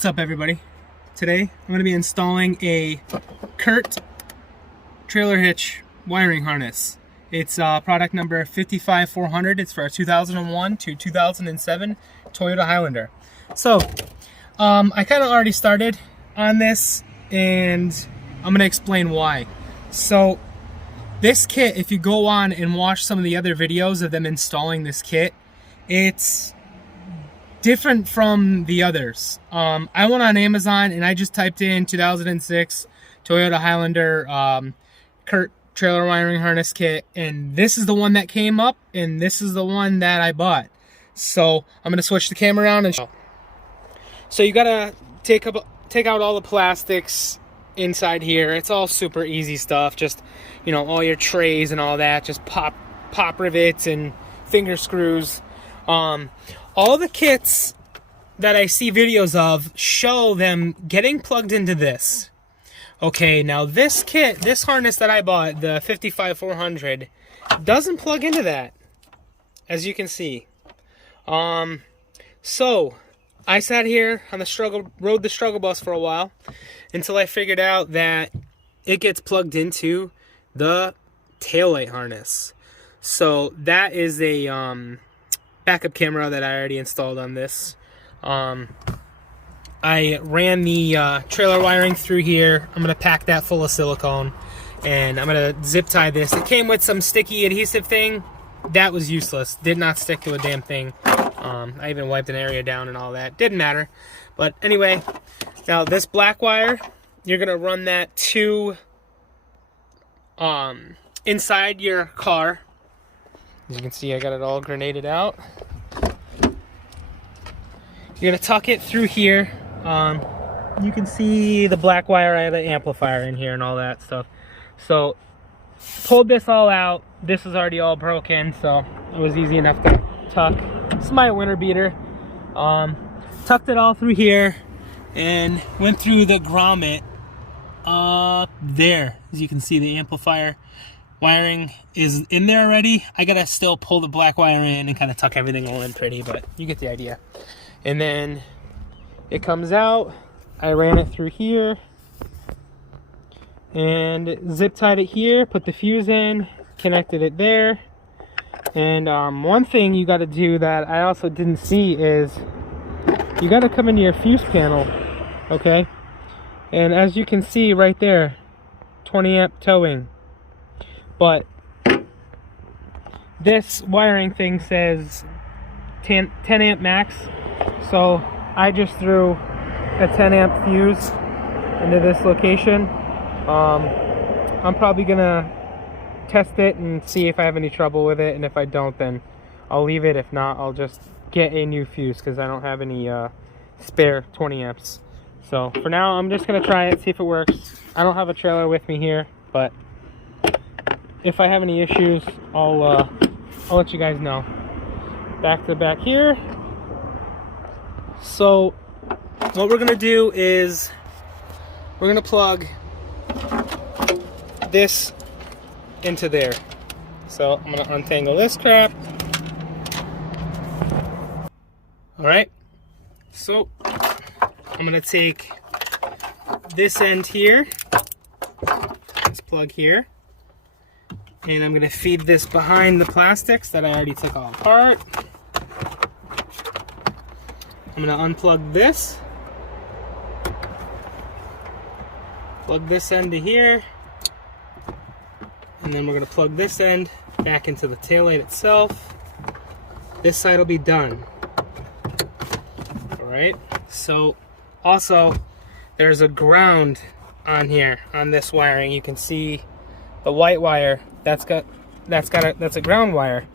What's up, everybody? Today I'm going to be installing a Curt trailer hitch wiring harness. It's product number 55400. It's for a 2001 to 2007 Toyota Highlander. So I kind of already started on this and I'm going to explain why. So this kit, if you go on and watch some of the other videos of them installing this kit, it's different from the others. I went on Amazon and I just typed in 2006 Toyota Highlander Curt trailer wiring harness kit, and this is the one that came up, and this is the one that I bought. So I'm gonna switch the camera around and show. So you gotta take out all the plastics inside here. It's all super easy stuff. Just, you know, all your trays and all that. Just pop rivets and finger screws. All the kits that I see videos of show them getting plugged into this. Okay, now this kit, this harness that I bought, the 55400, doesn't plug into that, as you can see. So I sat here on rode the struggle bus for a while until I figured out that it gets plugged into the taillight harness. So that is a backup camera that I already installed on this. I ran the trailer wiring through here. I'm going to pack that full of silicone and I'm going to zip tie this. It came with some sticky adhesive thing. That was useless. Did not stick to a damn thing. I even wiped an area down and all that. Didn't matter. But anyway, now this black wire, you're going to run that to inside your car. As you can see, I got it all grenaded out. You're going to tuck it through here. You can see the black wire. I have an amplifier in here and all that stuff. So, pulled this all out. This is already all broken, so it was easy enough to tuck. This is my winter beater. Tucked it all through here and went through the grommet up there. As you can see, the amplifier wiring is in there already. I gotta still pull the black wire in and kind of tuck everything all in pretty, but you get the idea. And then it comes out. I ran it through here and zip tied it here, put the fuse in, connected it there. And one thing you got to do that I also didn't see is you got to come into your fuse panel, okay? And as you can see right there, 20 amp towing. But this wiring thing says 10 amp max. So I just threw a 10 amp fuse into this location. I'm probably gonna test it and see if I have any trouble with it, and if I don't, then I'll leave it. If not, I'll just get a new fuse because I don't have any spare 20 amps. So for now, I'm just gonna try it, see if it works. I don't have a trailer with me here, but if I have any issues, I'll let you guys know. Back to the back here. So what we're gonna do is we're gonna plug this into there. So I'm gonna untangle this crap. All right. So I'm gonna take this end here, this plug here, and I'm gonna feed this behind the plastics that I already took all apart. I'm gonna unplug this, plug this end to here, and then we're gonna plug this end back into the taillight itself. This side will be done. All right. So also there's a ground on here on this wiring. You can see the white wire. That's a ground wire.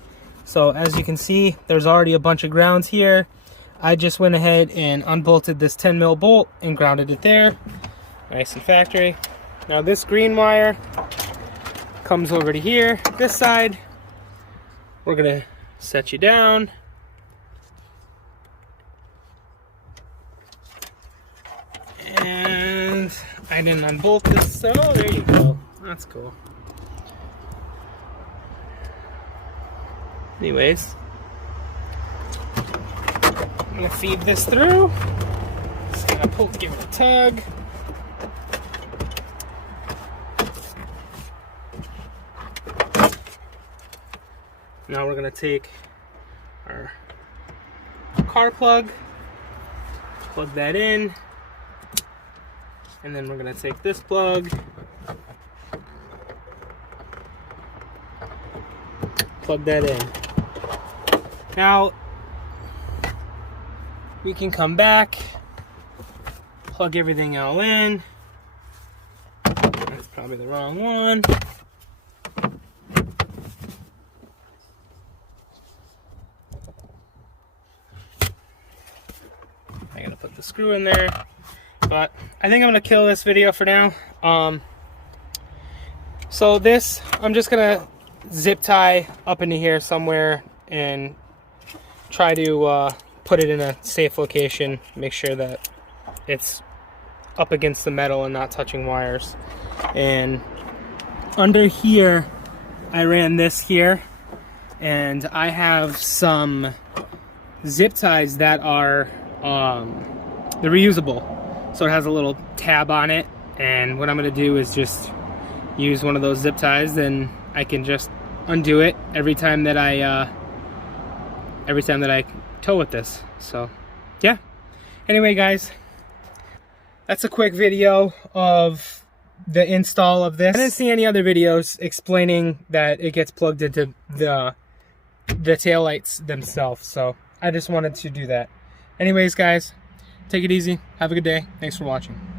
So as you can see, there's already a bunch of grounds here. I just went ahead and unbolted this 10 mil bolt and grounded it there. Nice and factory. Now this green wire comes over to here. This side, we're gonna set you down. And I didn't unbolt this, so there you go. That's cool. Anyways, I'm gonna feed this through. give it a tug. Now we're gonna take our car plug, plug that in, and then we're gonna take this plug, plug that in. Now we can come back, plug everything all in. That's probably the wrong one. I'm gonna put the screw in there, but I think I'm gonna kill this video for now. So this, I'm just gonna zip tie up into here somewhere and try to put it in a safe location. Make sure that it's up against the metal and not touching wires. And under here, I ran this here, and I have some zip ties that are they're reusable, so it has a little tab on it, and what I'm going to do is just use one of those zip ties, and I can just undo it every time that I tow with this. So yeah, anyway guys, that's a quick video of the install of this. I didn't see any other videos explaining that it gets plugged into the taillights themselves, so I just wanted to do that. Anyways guys, take it easy, have a good day, thanks for watching.